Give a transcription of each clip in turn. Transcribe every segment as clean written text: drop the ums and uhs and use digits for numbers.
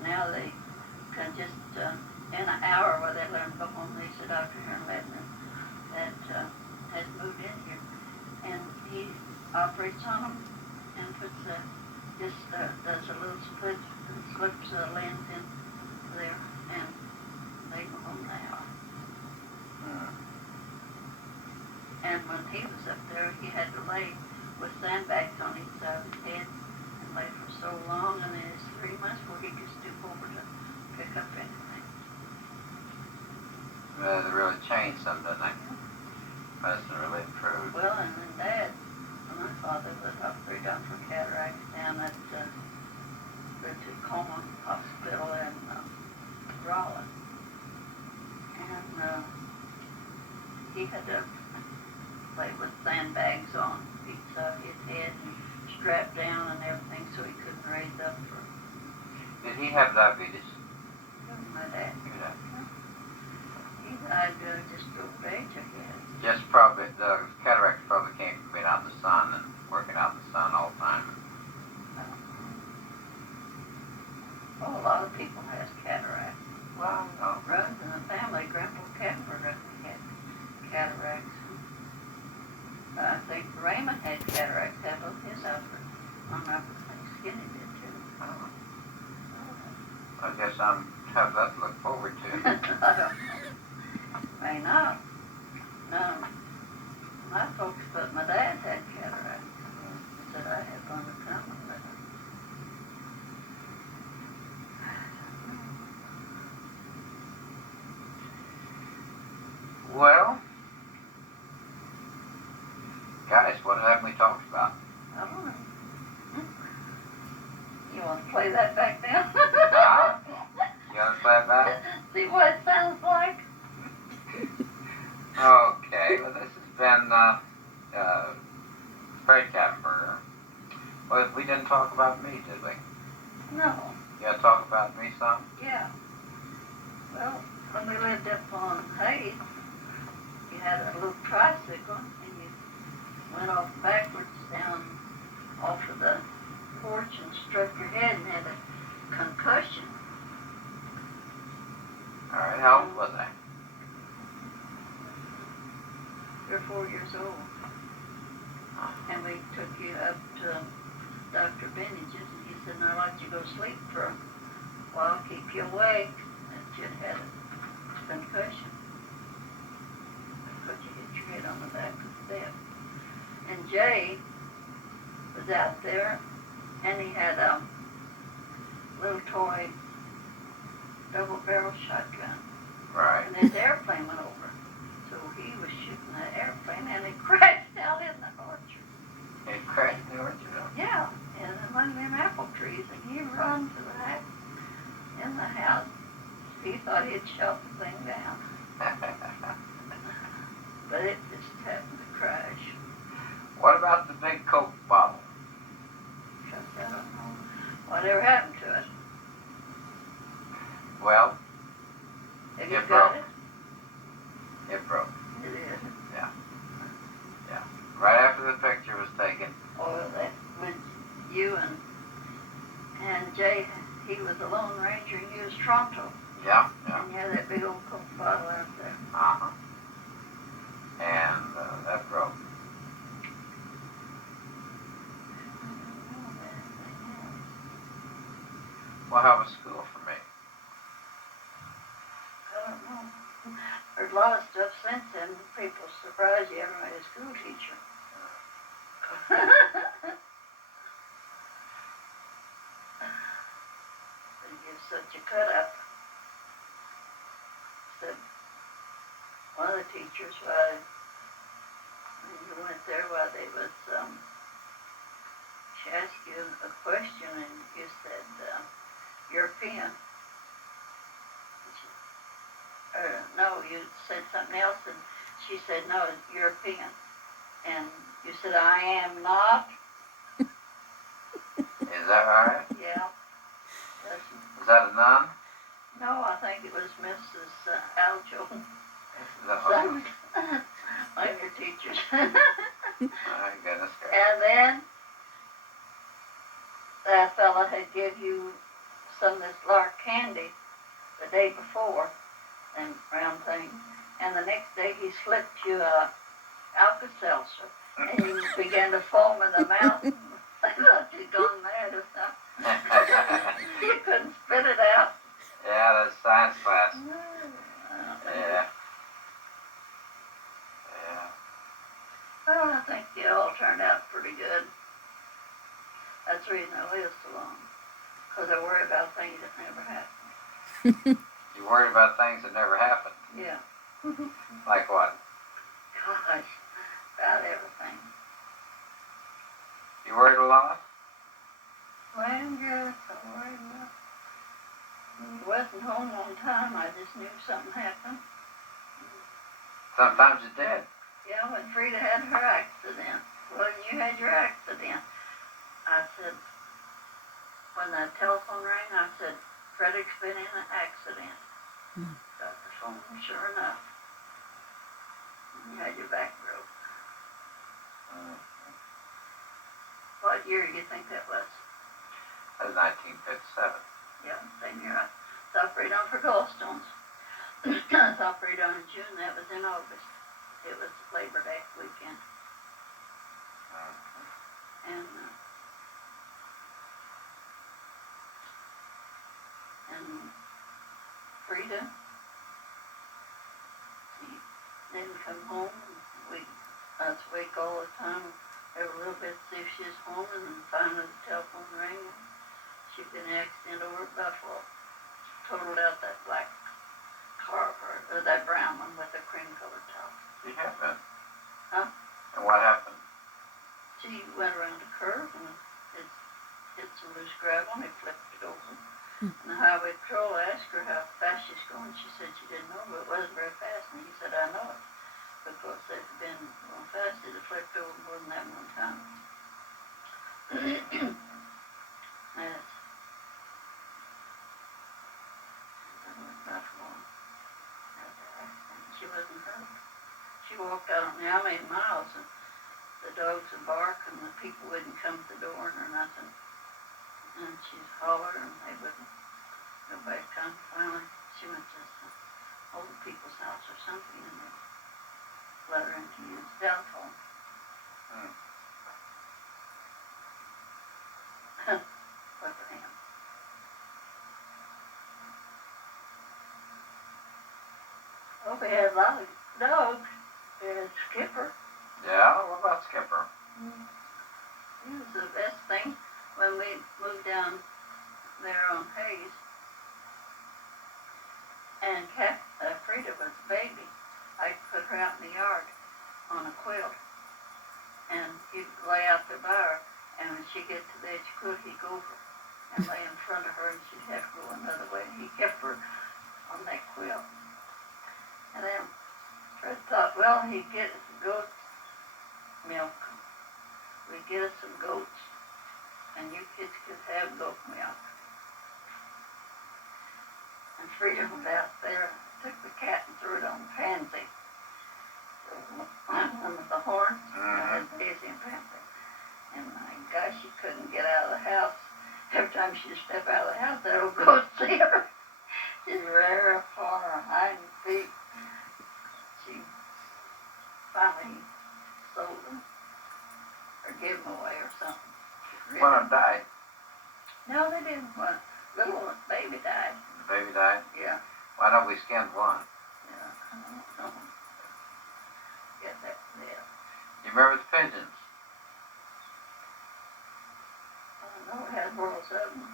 but now they can just, in an hour while they learn to go home, they said Dr. Heron Lebanon that has moved in here. And he operates on them and puts does a little split and slips a lens in there, and they go home now. And when he was up there, he had to lay with sandbags on his head and lay for so long, and it was 3 months before he could stoop over to pick up anything. Well, they really changed some, didn't they? Medicine really improved. Well, and then Dad, my father was operated on for cataract down at the Tacoma Hospital in Raleigh. And he had to play with sandbags on each side of his head and strapped down and everything so he couldn't raise up for. Did he have diabetes? My dad. Yeah. He died just old age, I guess. Just probably, the cataract probably came from being out in the sun and working out in the sun all the time. Well, a lot of people has cataract. Well, no. Runs in the family. Grandpa Kaffenberger had cataracts. I think Raymond had cataracts. Had both his outward. I think Skinny did too. I guess I'm have that to look forward to. I don't know. May not. No. My folks, but my dad had cataracts. He said I had one to come with it. Well, guys, what haven't we talked about? I don't know. You want to play that back now? You want to play it back? See what it sounds like? Okay, well, this has been Freda Kaffenberger. Well, we didn't talk about me, did we? No. You want to talk about me some? Yeah. Well, when we lived up on Hayes, you had a little tricycle, and you went off backwards down off of the porch and struck your head and had a concussion. All right, how old was I? 3 or 4 years old. And we took you up to Dr. Bennege's, and he said, "Now, I'd like you to go sleep for a while, keep you awake." And you'd had a concussion. Because you hit your head on the back of the bed. And Jay was out there, and he had a little toy double-barrel shotgun. Right. And this airplane went over. So he was shooting that airplane, and it crashed out in the orchard. It crashed in the orchard? Yeah, and among them apple trees, and he run to the house. In the house, he thought he'd shot the thing down. But it just happened to crash. What about the big Coke bottle? I don't know whatever happened to it. Well, Have you it got broke. it? It broke. It is. Yeah. Yeah. Right after the picture was taken. Or that when you and Jay, he was a Lone Ranger, and you was Toronto. Yeah. Yeah. And you had that big old Coke bottle out there. Uh-huh. And that broke. Well, how was school for me? I don't know. There's a lot of stuff since then. People surprise you ever met a school teacher. They give such a cut up. Said one of the teachers, when you went there, they was, she asked you a question and you said, European. No, you said something else, and she said, no, it's European. And you said, I am not. Is that right? Yeah. Was that a nun? No, I think it was Mrs. Aljo. Some one of your teachers. My goodness gracious. And then that fella had give you some of this lark candy the day before, and round thing, and the next day he slipped you a Alka-Seltzer, and you began to foam in the mouth. I thought you'd gone mad or something. You couldn't spit it out. Yeah, that's science class. Yeah. Yeah. Well, I think it all turned out pretty good. That's the reason I live so long. Because I worry about things that never happen. You worried about things that never happened? Yeah. Like what? Gosh, about everything. You worried a lot? Well, yes, I worried a lot. He wasn't home on time. I just knew something happened. Sometimes it did. Yeah, when Freda had her accident. Well, you had your accident. I said, when the telephone rang, I said, Frederick's been in an accident. Got the phone, sure enough. You had your back broke. What year do you think that was? That was 1957. Yeah, same year. I saw Freda on for gallstones. I saw Freda in June. That was in August. It was Labor Day weekend. And Freda, she didn't come home. Us wake all the time. Every little bit to see if she was home, and then finally the telephone rang. She'd been in an accident over at Buffalo. Totaled out that black car, or that brown one with the cream-colored top. She had been. Huh? And what happened? She went around a curve and it hit some loose gravel and it flipped it over. And the highway patrol asked her how fast she's going. She said she didn't know, but it wasn't very fast. And he said, I know it. Because they've been going fast, it had flipped over more than that one time. Yes. She wasn't hurt. She walked out on how many miles, and the dogs would bark, and the people wouldn't come to the door or nothing. And she'd holler, and they wouldn't. Nobody come. Finally, she went to some old people's house or something, and they let her in to use the telephone. What the hell? Oh, we had a lot of dogs. We had Skipper. Yeah? What about Skipper? He was the best thing when we moved down there on Hayes. And Freda was a baby. I put her out in the yard on a quilt. And he'd lay out there by her. And when she'd get to the edge of the quilt, he'd go over and lay in front of her, and she'd have to go another way. And he kept her on that quilt. And then Fred thought, well, he'd get us some goat's milk. We'd get us some goats, and you kids could have goat milk. And Freda went out there, took the cat and threw it on Pansy. One with the horns, and Daisy and Pansy. And my gosh, she couldn't get out of the house. Every time she'd step out of the house, that old goat see her. She'd rear up on her hind feet. She finally sold them or gave them away or something. One of them died. No, they didn't. One little baby died. The baby died? Yeah. Why don't we skinned one? Yeah, I don't know. Get that there. You remember the pigeons? I know we had rows of them.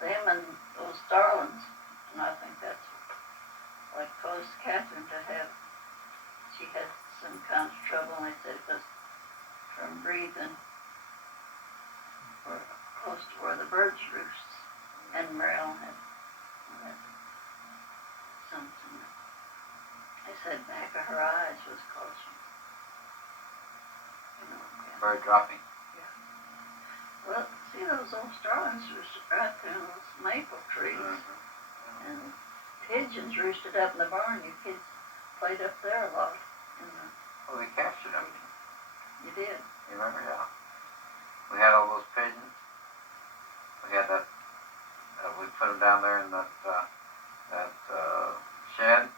Them and those starlings. And I think that's what caused Katherine to have, she had some kind of trouble, and they said it was from breathing or close to where the birds roost. And Merrill had something. They said back of her eyes was causing, Bird dropping. Yeah. Well, see those old starlings roosted right there in those maple trees. And pigeons roosted up in the barn. You kids played up there a lot. Well, we captured them. You did? You remember? Yeah. We had all those pigeons. We had that put them down there in that shed.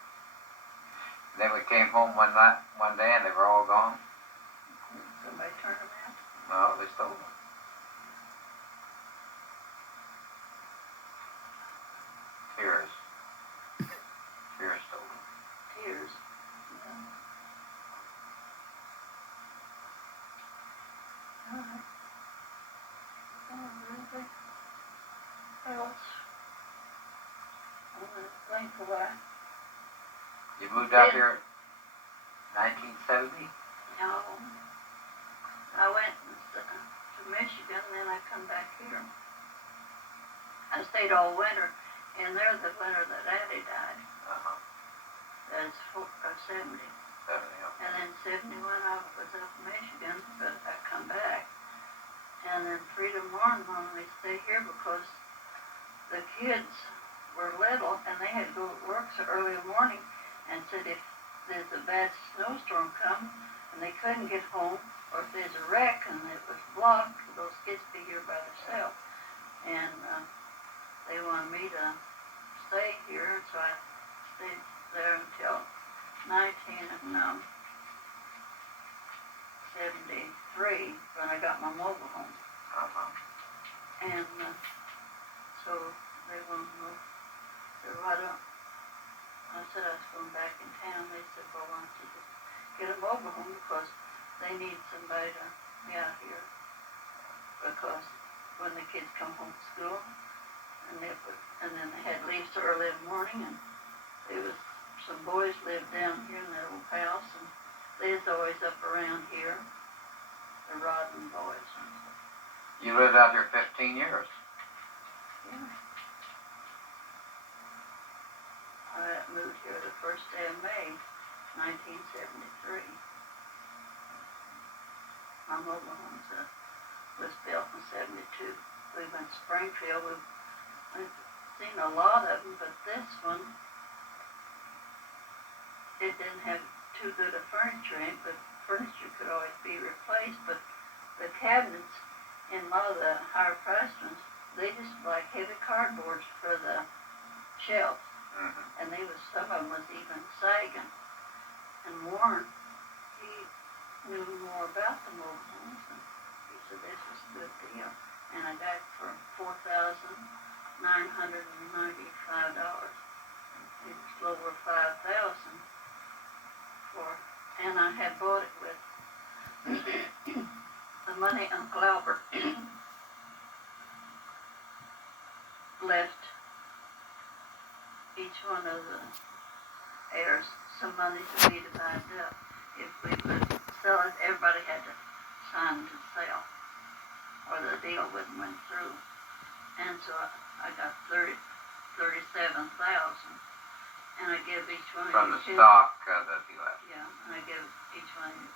Then we came home one day, and they were all gone. Somebody turned them out? No, they stole them. Tears stole them. Tears. Yeah. All right. Oh, really? Else? I'm going to think a while. You moved out here in 1970? No. I went to Michigan, then I come back here. I stayed all winter, and there the winter that Addie died. Uh-huh. That's 70. 70, okay. And then 71 I was up in Michigan, but I come back. And then Freda warned me to stay here because the kids were little and they had to go to work so early in the morning, and said if there's a bad snowstorm come and they couldn't get home, or if there's a wreck and it was blocked, those kids be here by themselves. And they wanted me to stay here, so I stayed there until 1973 when I got my mobile home. Uh-huh. And so they wanted to know, said, why don't, I said I was going back in town. They said, well, why don't you just get a mobile home because they need somebody to be out here. Because when the kids come home from school, and then they had to leave so early in the morning, and there was some boys lived down here in that old house, and they was always up around here, the Rodman boys. You lived out here 15 years. Yeah. I moved here the first day of May, 1973. My mobile home was built in 72. We went to Springfield. We've seen a lot of them, but this one, it didn't have too good a furniture in it, but furniture could always be replaced. But the cabinets in a lot of the higher priced ones, they just like heavy cardboards for the shelves. Mm-hmm. And some of them was even sagging. And Warren, he knew more about the mobile homes, and he said this was a good deal. And I got it for $4,995. It was over $5,000 and I had bought it with the money Uncle Albert left each one of the heirs some money to be divided up. If we would sell it, everybody had to sign to sell, or the deal wouldn't went through. And so I got $37,000, and I give each one of From you the kids, stock that you left. yeah, and I give each one of you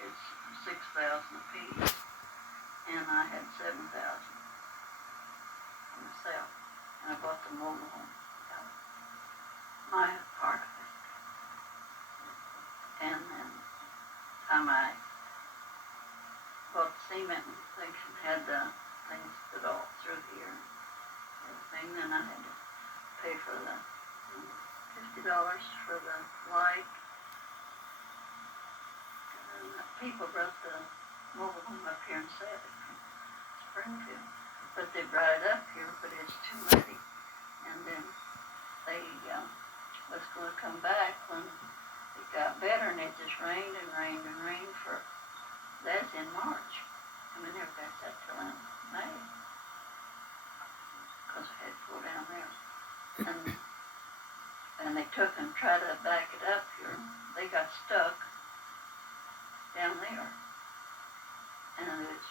kids $6,000 apiece, and I had $7,000 for myself, and I bought the mobile home, my part of it. And then time I bought the cement and things and had the things put all through here and everything, then I had to pay for the $50 for the light. And the people brought the mobile home up here and set it from Springfield. But they brought it up here, but it's too muddy. And then they was going to come back when it got better, and it just rained and rained and rained for, that's in March. And we never got that till in May, because it had to go down there. And they took and tried to back it up here. They got stuck down there. And it was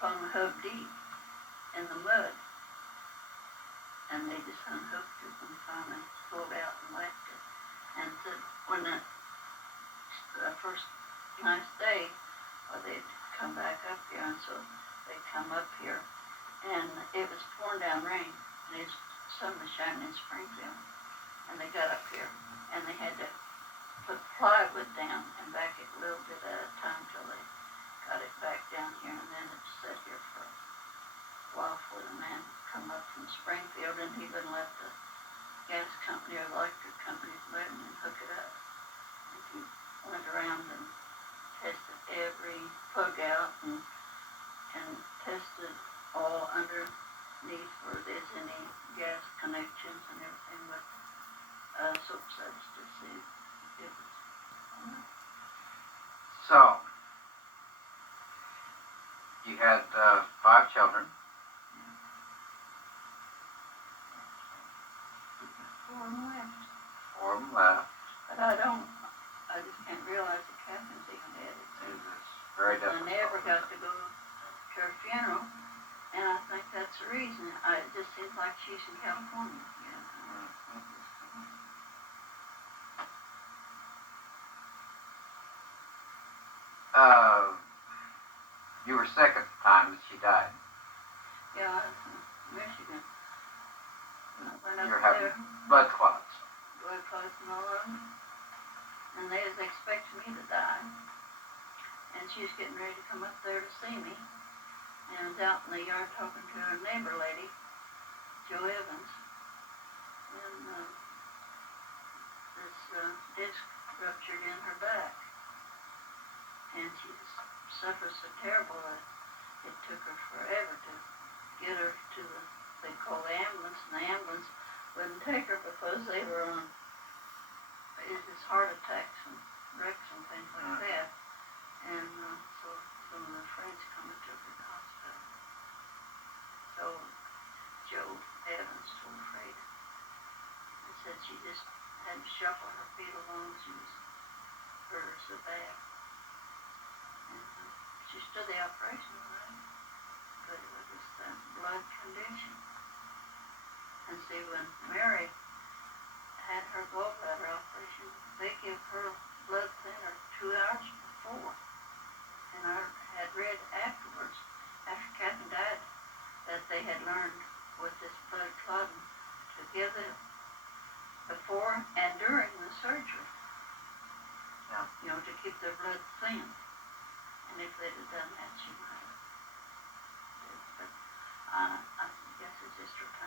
plumb hub deep in the mud. And they just unhooked it and finally pulled out and left it. And said when the first nice day, well, they'd come back up here, and so they come up here, and it was pouring down rain, and the sun was shining in Springfield, and they got up here, and they had to put plywood down and back it a little bit at a time till they got it back down here, and then it sat here for a while before the man come up from Springfield, and he wouldn't let the gas company or electric company let him hook it up. And he went around and tested every plug out and tested all underneath where there's any gas connections and everything with soap suds to see if it was. So, you had 5 children. Four of them left. 4 of them left. But I just can't realize that Katherine's even dead. It was very I difficult. never got to go to her funeral, and I think that's the reason. It just seems like she's in California. You were sick at the time that she died. Yeah, I was in Michigan. And I went up You were there, having blood clots. blood clots and all of them, and they was expecting me to die. And she was getting ready to come up there to see me. And I was out in the yard talking to her neighbor lady, Jo Evans, and this disc ruptured in her back. And she suffered so terrible that it took her forever to get her to they called the ambulance, and the ambulance wouldn't take her because they were on his heart attacks and wrecks and things like that. And so some of her friends come and took her to the hospital. So Jo Evans told Freda and said she just had to shuffle her feet along. She was hurt so bad. And she stood the operation all right, but it was just that blood condition. And see, when Mary had her gallbladder operation, they gave her blood thinner 2 hours before. And I had read afterwards, after Katherine died, that they had learned with this blood clotting to give it before and during the surgery. Yeah. You know, to keep their blood thin. And if they'd have done that, she might have. But I guess it's just her time.